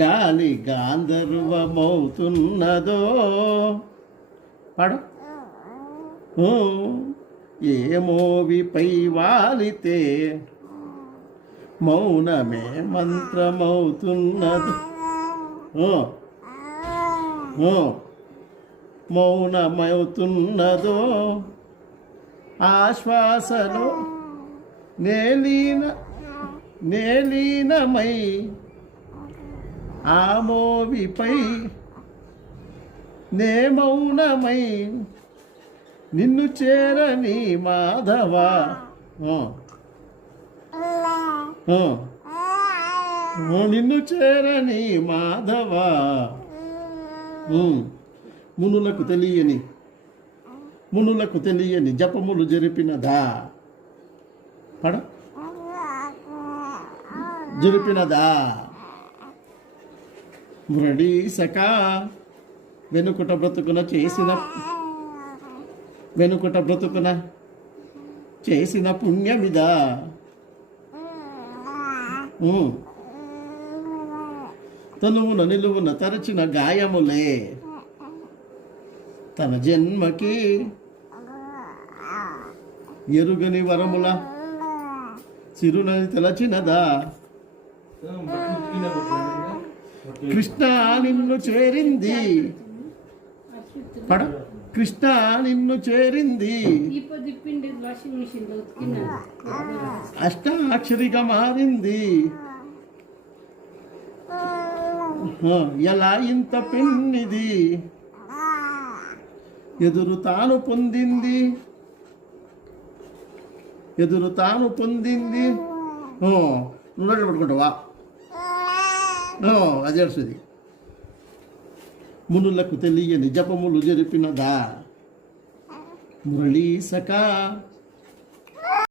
గాలి గాంధర్వమవుతున్నదో పాడు. ఏ మోవిపై వాలితే మౌనమే మంత్రమవుతున్నదో, మౌనమవుతున్నదో ఆశ్వాసలో నేలీనమై ఆ మోవిపై నే మౌనమై నిన్ను చేరని మాధవ. నిన్ను చేరని మాధవ. మునులకు తెలియని జపములు జరిపినదా పడ జరిపినదా మురళీ సఖా వెనుకుట బ్రతుకున చేసిన పుణ్యమిదా. తనువున నిలువున తరచిన గాయములే తన జన్మకి ఎరుగని వరముల చిరునది తలచినదా. కృష్ణ నిన్ను చేరింది పడ కృష్ణ నిన్ను చేరింది అష్టాక్షరిగా మారింది. ఎలా ఇంత పెన్నిది ఎదురు తాను పొందింది నువ్వు పట్టుకుంటావా అది ఏడుస్తుంది. మునులకు తెలియని జపములు జరిపినదా మురళీ సఖా